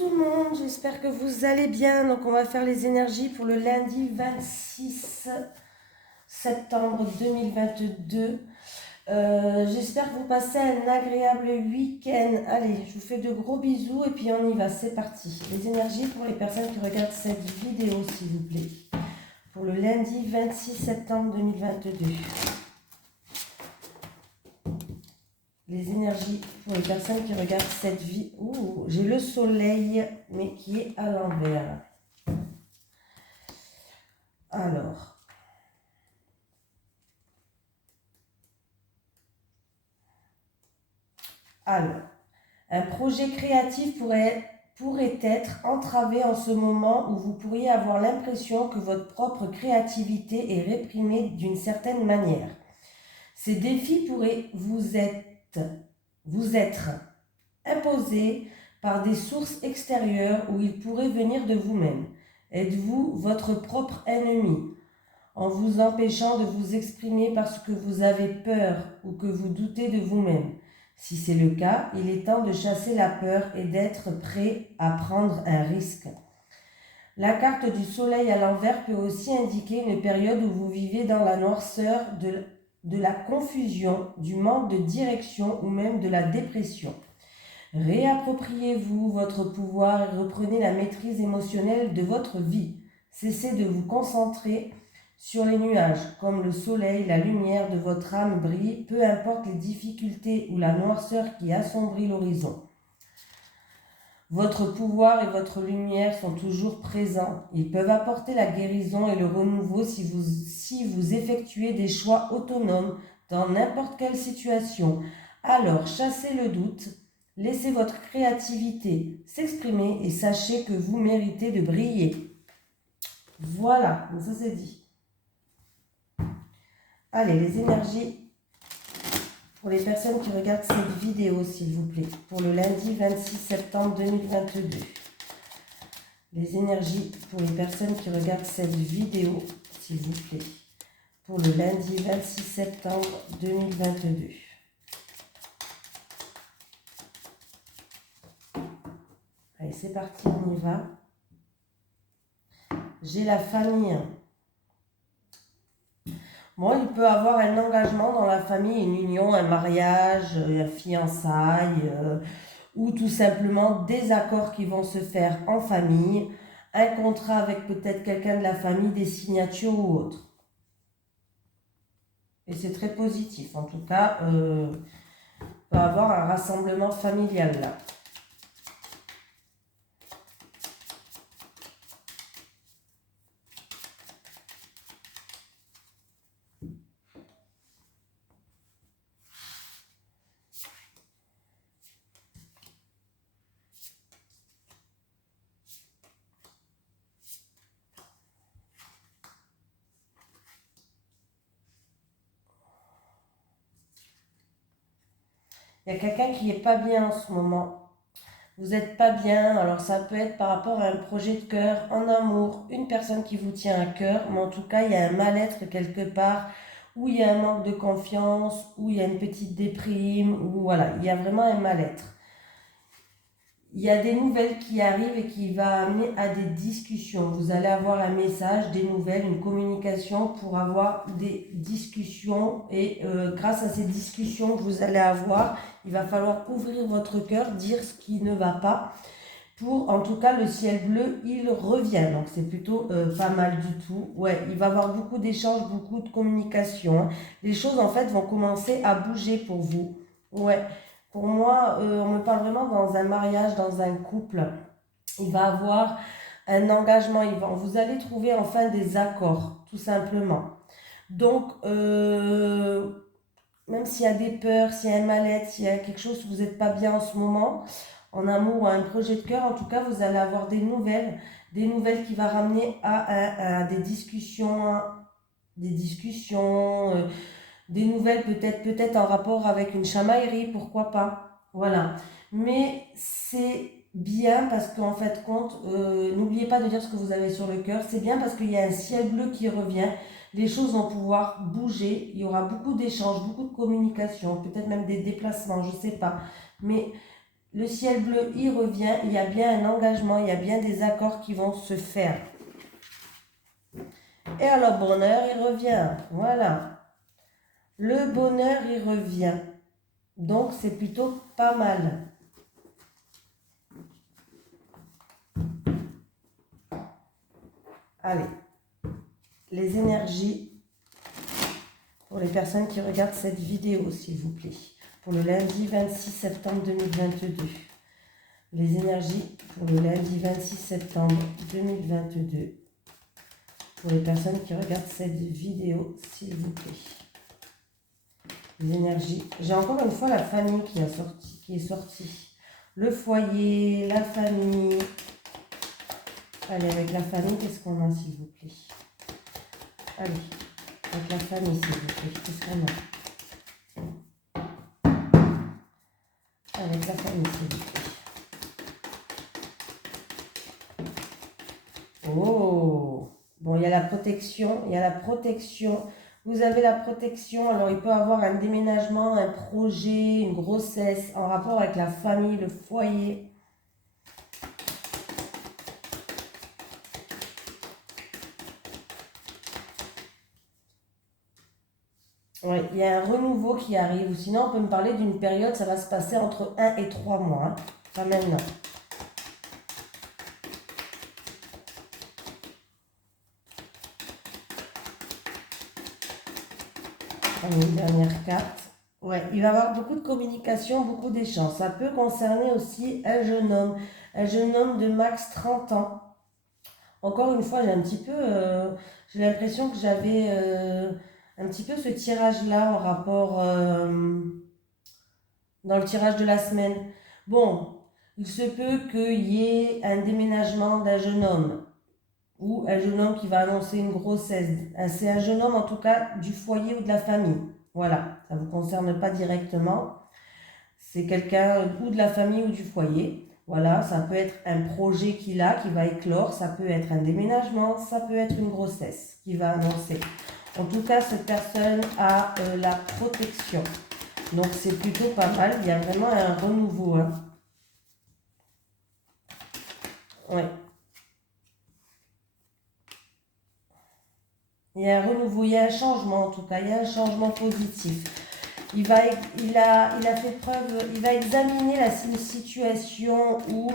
tout le monde, j'espère que vous allez bien. Donc on va faire les énergies pour le lundi 26 septembre 2022. J'espère que vous passez un agréable week-end. Allez, je vous fais de gros bisous et puis on y va, c'est parti. Les énergies pour les personnes qui regardent cette vidéo, s'il vous plaît. Pour le lundi 26 septembre 2022. Les énergies pour les personnes qui regardent cette vie. Ouh, j'ai le soleil, mais qui est à l'envers. Alors, un projet créatif pourrait être entravé en ce moment où vous pourriez avoir l'impression que votre propre créativité est réprimée d'une certaine manière. Ces défis pourraient vous être imposés par des sources extérieures ou ils pourraient venir de vous-même. Êtes-vous votre propre ennemi en vous empêchant de vous exprimer parce que vous avez peur ou que vous doutez de vous-même? Si c'est le cas, il est temps de chasser la peur et d'être prêt à prendre un risque. La carte du soleil à l'envers peut aussi indiquer une période où vous vivez dans la noirceur de la confusion, du manque de direction ou même de la dépression. Réappropriez-vous votre pouvoir et reprenez la maîtrise émotionnelle de votre vie. Cessez de vous concentrer sur les nuages. Comme le soleil, la lumière de votre âme brille, peu importe les difficultés ou la noirceur qui assombrit l'horizon. Votre pouvoir et votre lumière sont toujours présents. Ils peuvent apporter la guérison et le renouveau si vous effectuez des choix autonomes dans n'importe quelle situation. Alors, chassez le doute, laissez votre créativité s'exprimer et sachez que vous méritez de briller. Voilà, ça c'est dit. Allez, les énergies pour les personnes qui regardent cette vidéo, s'il vous plaît, pour le lundi 26 septembre 2022. Les énergies pour les personnes qui regardent cette vidéo, s'il vous plaît, pour le lundi 26 septembre 2022. Allez, c'est parti, on y va. J'ai la famille. Bon, il peut avoir un engagement dans la famille, une union, un mariage, un fiançailles, ou tout simplement des accords qui vont se faire en famille, un contrat avec peut-être quelqu'un de la famille, des signatures ou autre. Et c'est très positif, en tout cas, il peut avoir un rassemblement familial là. Il y a quelqu'un qui n'est pas bien en ce moment. Vous n'êtes pas bien, alors ça peut être par rapport à un projet de cœur, en amour, une personne qui vous tient à cœur, mais en tout cas, il y a un mal-être quelque part, où il y a un manque de confiance, où il y a une petite déprime, où voilà, il y a vraiment un mal-être. Il y a des nouvelles qui arrivent et qui vont amener à des discussions. Vous allez avoir un message, des nouvelles, une communication pour avoir des discussions. Et grâce à ces discussions que vous allez avoir, il va falloir ouvrir votre cœur, dire ce qui ne va pas. Pour, en tout cas, le ciel bleu, il revient. Donc, c'est plutôt pas mal du tout. Ouais, il va y avoir beaucoup d'échanges, beaucoup de communication. Les choses, en fait, vont commencer à bouger pour vous. Ouais. Pour moi, on me parle vraiment dans un mariage, dans un couple. Il va avoir un engagement. Vous allez trouver enfin des accords, tout simplement. Donc, même s'il y a des peurs, s'il y a un mal-être, s'il y a quelque chose où vous n'êtes pas bien en ce moment, en amour ou à un projet de cœur, en tout cas, vous allez avoir des nouvelles qui vont ramener à des discussions, des nouvelles peut-être en rapport avec une chamaillerie, pourquoi pas. Voilà. Mais c'est bien parce qu'en fait, n'oubliez pas de dire ce que vous avez sur le cœur. C'est bien parce qu'il y a un ciel bleu qui revient. Les choses vont pouvoir bouger. Il y aura beaucoup d'échanges, beaucoup de communication, peut-être même des déplacements, je ne sais pas. Mais le ciel bleu, il revient. Il y a bien un engagement, il y a bien des accords qui vont se faire. Et alors, bonheur, il revient. Voilà. Le bonheur, il revient. Donc, c'est plutôt pas mal. Allez. Les énergies pour les personnes qui regardent cette vidéo, s'il vous plaît. Pour le lundi 26 septembre 2022. Les énergies pour le lundi 26 septembre 2022. Pour les personnes qui regardent cette vidéo, s'il vous plaît. Les énergies. J'ai encore une fois la famille qui est sortie. Le foyer, la famille. Allez, avec la famille, qu'est-ce qu'on a, s'il vous plaît? Allez, avec la famille, s'il vous plaît, qu'est-ce qu'on a? Avec la famille, s'il vous plaît. Oh! Bon, il y a la protection, il y a la protection. Vous avez la protection, alors il peut avoir un déménagement, un projet, une grossesse en rapport avec la famille, le foyer. Oui, il y a un renouveau qui arrive. Ou sinon, on peut me parler d'une période, ça va se passer entre 1 et 3 mois. Hein. Pas maintenant. Allez, une dernière carte. Ouais, il va y avoir beaucoup de communication, beaucoup d'échanges. Ça peut concerner aussi un jeune homme de max 30 ans. Encore une fois, j'ai l'impression que j'avais un petit peu ce tirage-là en rapport dans le tirage de la semaine. Bon, il se peut qu'il y ait un déménagement d'un jeune homme ou un jeune homme qui va annoncer une grossesse. C'est un jeune homme en tout cas du foyer ou de la famille. Voilà, ça ne vous concerne pas directement. C'est quelqu'un ou de la famille ou du foyer. Voilà, ça peut être un projet qu'il a, qui va éclore, ça peut être un déménagement, ça peut être une grossesse qui va annoncer. En tout cas, cette personne a la protection. Donc, c'est plutôt pas mal. Il y a vraiment un renouveau. Hein. Ouais. Il y a un renouveau, il y a un changement en tout cas, il y a un changement positif. Il va examiner une situation où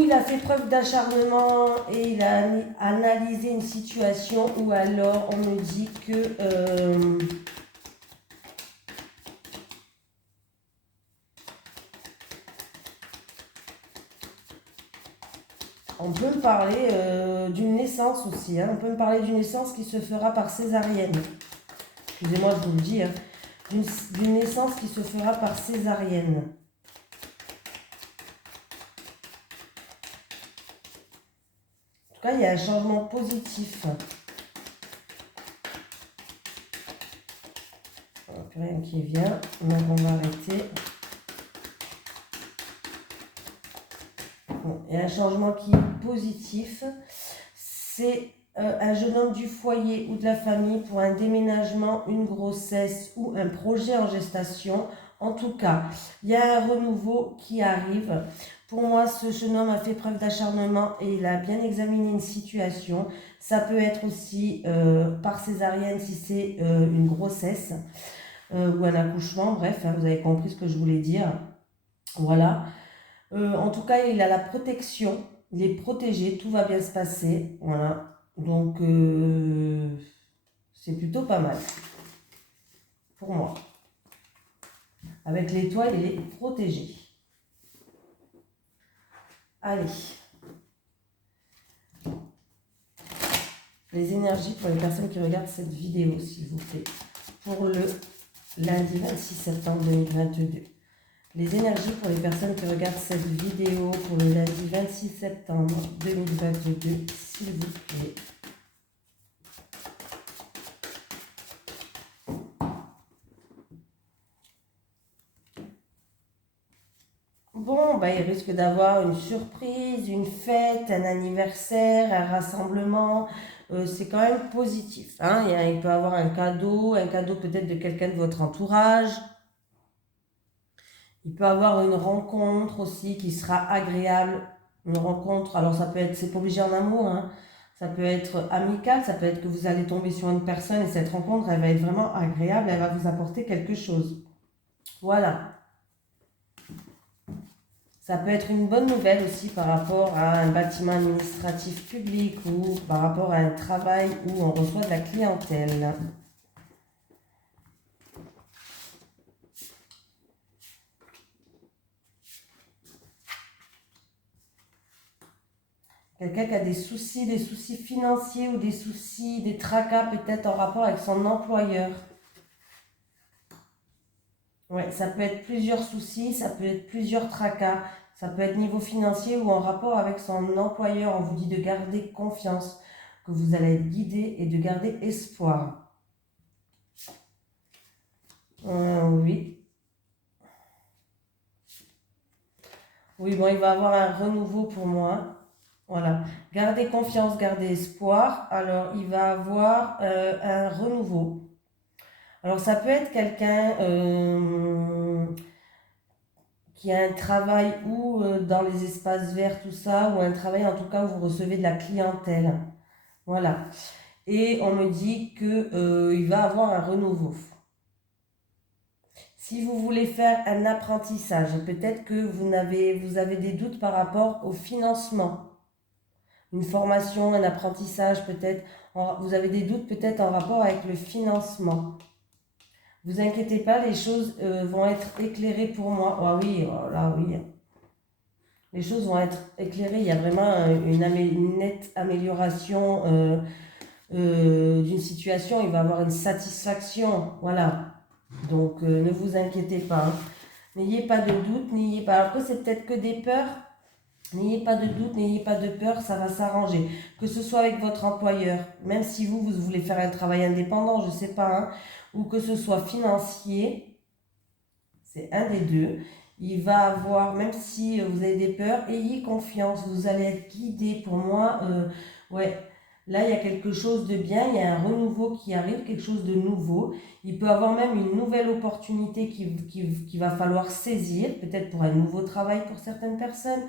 il a fait preuve d'acharnement et il a analysé une situation où alors on me dit que on peut me parler d'une naissance aussi. Hein. On peut me parler d'une naissance qui se fera par césarienne. Excusez-moi, je vous le dis. Hein. D'une naissance qui se fera par césarienne. En tout cas, il y a un changement positif. Rien qui vient. Donc, on va arrêter. Bon, il y a un changement qui est positif. C'est un jeune homme du foyer ou de la famille pour un déménagement, une grossesse ou un projet en gestation. En tout cas, il y a un renouveau qui arrive. Pour moi, ce jeune homme a fait preuve d'acharnement et il a bien examiné une situation. Ça peut être aussi par césarienne si c'est une grossesse ou un accouchement. Bref, hein, vous avez compris ce que je voulais dire. Voilà. En tout cas, il a la protection. Il est protégé. Tout va bien se passer. Voilà. Donc, c'est plutôt pas mal. Pour moi. Avec l'étoile, il est protégé. Allez. Les énergies pour les personnes qui regardent cette vidéo, s'il vous plaît. Pour le lundi 26 septembre 2022. Les énergies pour les personnes qui regardent cette vidéo pour le lundi 26 septembre 2022, s'il vous plaît. Bon, bah, il risque d'avoir une surprise, une fête, un anniversaire, un rassemblement. C'est quand même positif. Hein. Il peut avoir un cadeau peut-être de quelqu'un de votre entourage. Il peut avoir une rencontre aussi qui sera agréable. Une rencontre, alors ça peut être, c'est pas obligé en amour, hein. Ça peut être amical, ça peut être que vous allez tomber sur une personne et cette rencontre, elle va être vraiment agréable, elle va vous apporter quelque chose. Voilà. Ça peut être une bonne nouvelle aussi par rapport à un bâtiment administratif public ou par rapport à un travail où on reçoit de la clientèle. Quelqu'un qui a des soucis financiers ou des soucis, des tracas peut-être en rapport avec son employeur. Ouais, ça peut être plusieurs soucis, ça peut être plusieurs tracas, ça peut être niveau financier ou en rapport avec son employeur. On vous dit de garder confiance, que vous allez être guidé et de garder espoir. Oui. Oui, bon, il va avoir un renouveau pour moi. Voilà. Gardez confiance, gardez espoir. Alors, il va avoir un renouveau. Alors, ça peut être quelqu'un qui a un travail ou dans les espaces verts, tout ça, ou un travail en tout cas où vous recevez de la clientèle. Voilà. Et on me dit que il va avoir un renouveau. Si vous voulez faire un apprentissage, peut-être que vous avez des doutes par rapport au financement. Une formation, un apprentissage, peut-être. Vous avez des doutes peut-être en rapport avec le financement. Vous inquiétez pas, les choses vont être éclairées pour moi. Ah oui, oh là oui. Les choses vont être éclairées. Il y a vraiment une nette amélioration d'une situation. Il va y avoir une satisfaction. Voilà. Donc ne vous inquiétez pas, hein. N'ayez pas de doute, n'ayez pas. Après, c'est peut-être que des peurs. N'ayez pas de doute, n'ayez pas de peur, ça va s'arranger. Que ce soit avec votre employeur, même si vous voulez faire un travail indépendant, je ne sais pas, hein, ou que ce soit financier, c'est un des deux. Il va avoir, même si vous avez des peurs, ayez confiance, vous allez être guidé. Pour moi, ouais, là il y a quelque chose de bien, il y a un renouveau qui arrive, quelque chose de nouveau. Il peut avoir même une nouvelle opportunité qu'il va falloir saisir, peut-être pour un nouveau travail pour certaines personnes.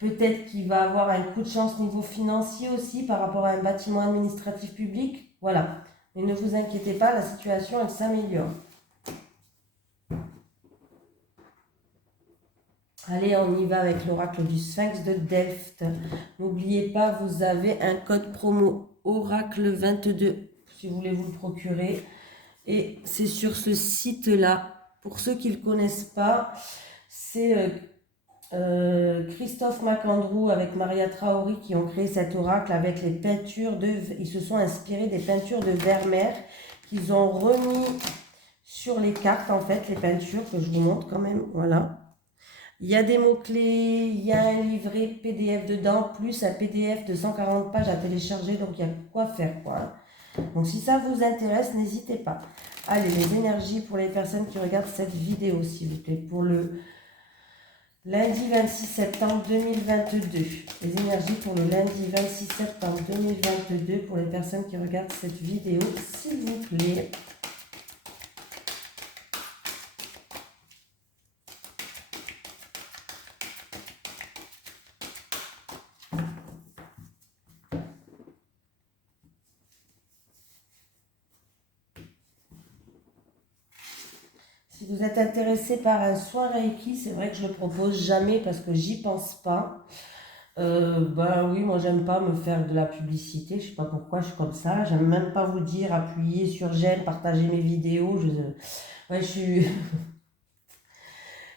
Peut-être qu'il va avoir un coup de chance niveau financier aussi par rapport à un bâtiment administratif public. Voilà. Mais ne vous inquiétez pas, la situation elle s'améliore. Allez, on y va avec l'oracle du Sphinx de Delft. N'oubliez pas, vous avez un code promo Oracle 22 si vous voulez vous le procurer. Et c'est sur ce site-là. Pour ceux qui ne le connaissent pas, c'est Christophe McAndrew avec Maria Traoré qui ont créé cet oracle avec les peintures ils se sont inspirés des peintures de Vermeer qu'ils ont remis sur les cartes, en fait, les peintures que je vous montre quand même. Voilà. Il y a des mots-clés, il y a un livret PDF dedans, plus un PDF de 140 pages à télécharger, donc il y a quoi faire, quoi. Donc si ça vous intéresse, n'hésitez pas. Allez, les énergies pour les personnes qui regardent cette vidéo, s'il vous plaît, pour le lundi 26 septembre 2022. Les énergies pour le lundi 26 septembre 2022 pour les personnes qui regardent cette vidéo, s'il vous plaît. Si vous êtes intéressé par un soin Reiki, c'est vrai que je ne le propose jamais parce que j'y pense pas. Bah oui, moi j'aime pas me faire de la publicité, je sais pas pourquoi je suis comme ça. J'aime même pas vous dire appuyer sur j'aime, partager mes vidéos. Ouais, je suis,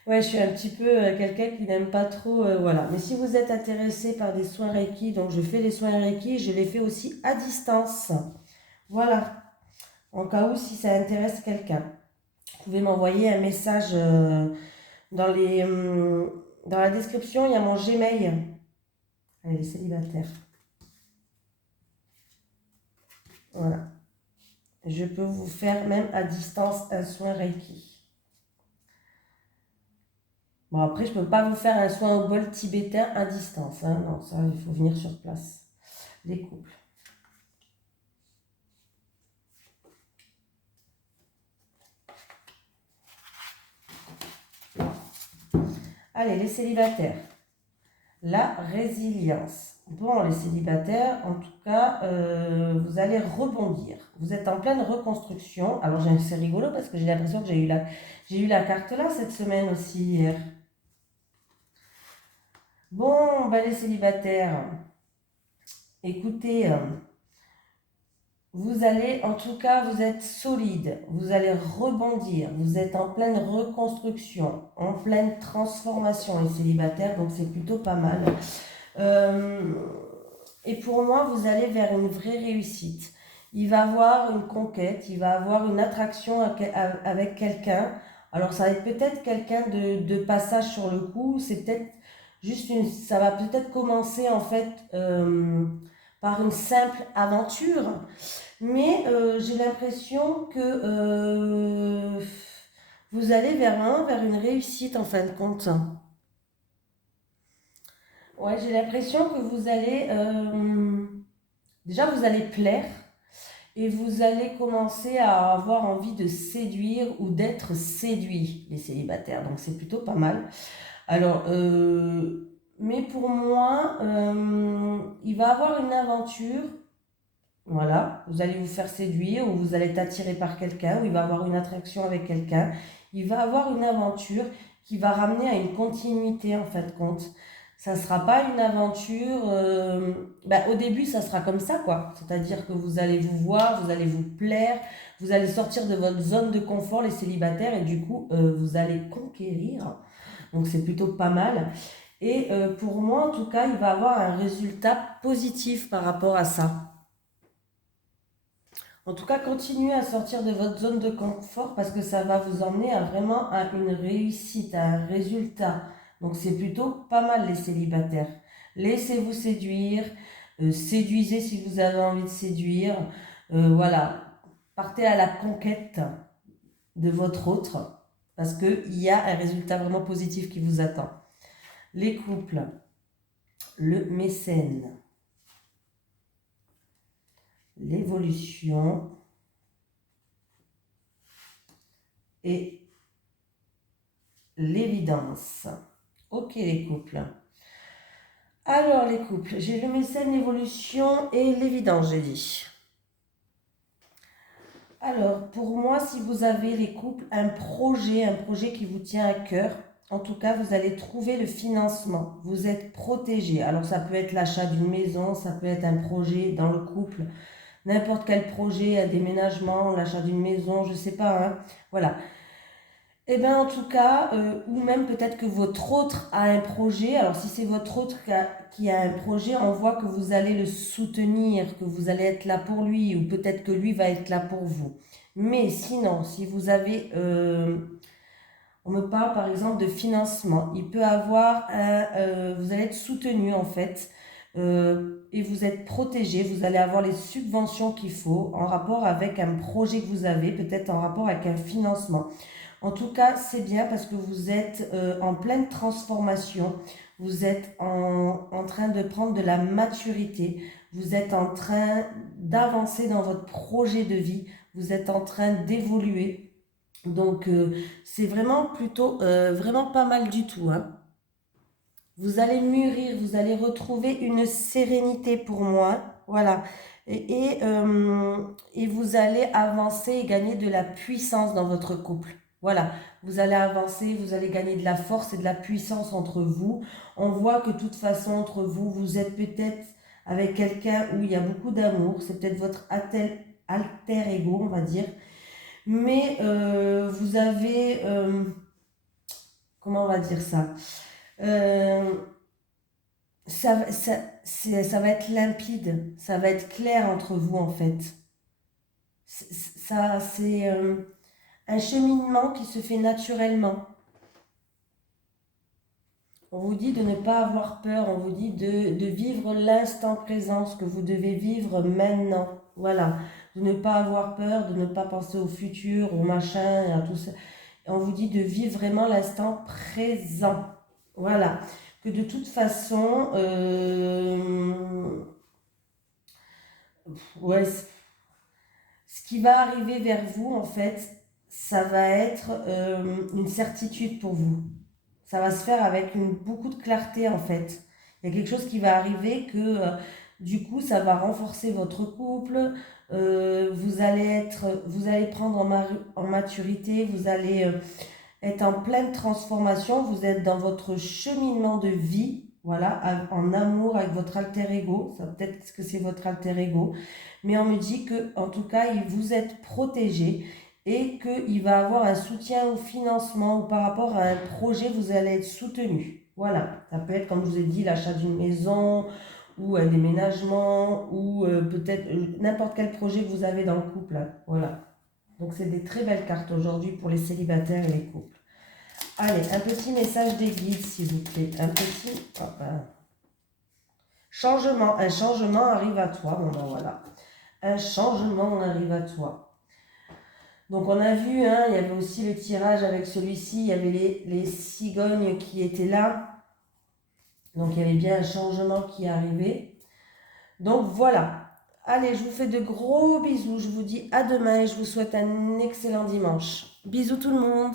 ouais, je suis un petit peu quelqu'un qui n'aime pas trop, voilà. Mais si vous êtes intéressé par des soins Reiki, donc je fais les soins Reiki, je les fais aussi à distance. Voilà, en cas où si ça intéresse quelqu'un. Vous pouvez m'envoyer un message dans la description, il y a mon Gmail. Allez, les célibataires. Voilà. Je peux vous faire même à distance un soin Reiki. Bon, après, je ne peux pas vous faire un soin au bol tibétain à distance, hein. Non, ça, il faut venir sur place. Les couples. Allez, les célibataires. La résilience. Bon, les célibataires, en tout cas, vous allez rebondir. Vous êtes en pleine reconstruction. Alors, c'est rigolo parce que j'ai l'impression que j'ai eu la carte là cette semaine aussi, hier. Bon, ben les célibataires, écoutez, vous allez, en tout cas, vous êtes solide, vous allez rebondir, vous êtes en pleine reconstruction, en pleine transformation, les célibataires, donc c'est plutôt pas mal. Et pour moi, vous allez vers une vraie réussite. Il va avoir une conquête, il va avoir une attraction avec quelqu'un. Alors, ça va être peut-être quelqu'un de passage sur le coup, c'est peut-être juste ça va peut-être commencer en fait par une simple aventure, mais j'ai l'impression que vous allez vers une réussite en fin de compte. Ouais, j'ai l'impression que vous allez déjà vous allez plaire et vous allez commencer à avoir envie de séduire ou d'être séduit, les célibataires. Donc c'est plutôt pas mal. Alors, mais pour moi, il va avoir une aventure. Voilà, vous allez vous faire séduire ou vous allez être attiré par quelqu'un ou il va avoir une attraction avec quelqu'un. Il va avoir une aventure qui va ramener à une continuité en fin de compte. Ça ne sera pas une aventure. Au début, ça sera comme ça, quoi. C'est-à-dire que vous allez vous voir, vous allez vous plaire, vous allez sortir de votre zone de confort, les célibataires, et du coup, vous allez conquérir. Donc, c'est plutôt pas mal. Et pour moi, en tout cas, il va avoir un résultat positif par rapport à ça. En tout cas, continuez à sortir de votre zone de confort parce que ça va vous emmener vraiment à une réussite, à un résultat. Donc c'est plutôt pas mal les célibataires. Laissez-vous séduire, séduisez si vous avez envie de séduire. Voilà, partez à la conquête de votre autre parce qu'il y a un résultat vraiment positif qui vous attend. Les couples, le mécène, l'évolution et l'évidence. Ok les couples. Alors les couples, j'ai le mécène, l'évolution et l'évidence, j'ai dit. Alors pour moi, si vous avez les couples un projet qui vous tient à cœur, en tout cas vous allez trouver le financement. Vous êtes protégé. Alors ça peut être l'achat d'une maison, ça peut être un projet dans le couple, n'importe quel projet, un déménagement, l'achat d'une maison, je sais pas, hein. Voilà. Eh bien, en tout cas, ou même peut-être que votre autre a un projet. Alors, si c'est votre autre qui a un projet, on voit que vous allez le soutenir, que vous allez être là pour lui, ou peut-être que lui va être là pour vous. Mais sinon, si vous avez, on me parle par exemple de financement, il peut avoir vous allez être soutenu en fait, et vous êtes protégé, vous allez avoir les subventions qu'il faut en rapport avec un projet que vous avez, peut-être en rapport avec un financement. En tout cas, c'est bien parce que vous êtes en pleine transformation, vous êtes en train de prendre de la maturité, vous êtes en train d'avancer dans votre projet de vie, vous êtes en train d'évoluer. Donc, c'est vraiment plutôt, vraiment pas mal du tout, hein. Vous allez mûrir, vous allez retrouver une sérénité pour moi, voilà. Et vous allez avancer et gagner de la puissance dans votre couple. Voilà, vous allez avancer, vous allez gagner de la force et de la puissance entre vous. On voit que de toute façon, entre vous, vous êtes peut-être avec quelqu'un où il y a beaucoup d'amour. C'est peut-être votre alter ego, on va dire. Mais vous avez, comment on va dire ça? Euh, ça va être limpide, ça va être clair entre vous en fait. Ça, c'est un cheminement qui se fait naturellement. On vous dit de ne pas avoir peur, on vous dit de vivre l'instant présent, ce que vous devez vivre maintenant. Voilà, de ne pas avoir peur, de ne pas penser au futur, au machin, à tout ça. On vous dit de vivre vraiment l'instant présent. Voilà, que de toute façon, ouais, ce qui va arriver vers vous, en fait, ça va être une certitude pour vous. Ça va se faire avec beaucoup de clarté en fait. Il y a quelque chose qui va arriver que du coup ça va renforcer votre couple. Vous allez prendre en maturité, vous allez être en pleine transformation, vous êtes dans votre cheminement de vie, voilà, en amour avec votre alter ego, ça peut-être que c'est votre alter ego, mais on me dit que en tout cas, vous êtes protégé et qu'il va avoir un soutien au financement ou par rapport à un projet, vous allez être soutenu. Voilà, ça peut être comme je vous ai dit, l'achat d'une maison ou un déménagement ou peut-être n'importe quel projet que vous avez dans le couple, hein. Voilà. Donc c'est des très belles cartes aujourd'hui pour les célibataires et les couples. Allez, un petit message des guides, s'il vous plaît. Un petit changement. Un changement arrive à toi. Bon ben voilà. Un changement arrive à toi. Donc on a vu, hein, il y avait aussi le tirage avec celui-ci. Il y avait les cigognes qui étaient là. Donc il y avait bien un changement qui arrivait. Donc voilà. Allez, je vous fais de gros bisous. Je vous dis à demain et je vous souhaite un excellent dimanche. Bisous tout le monde.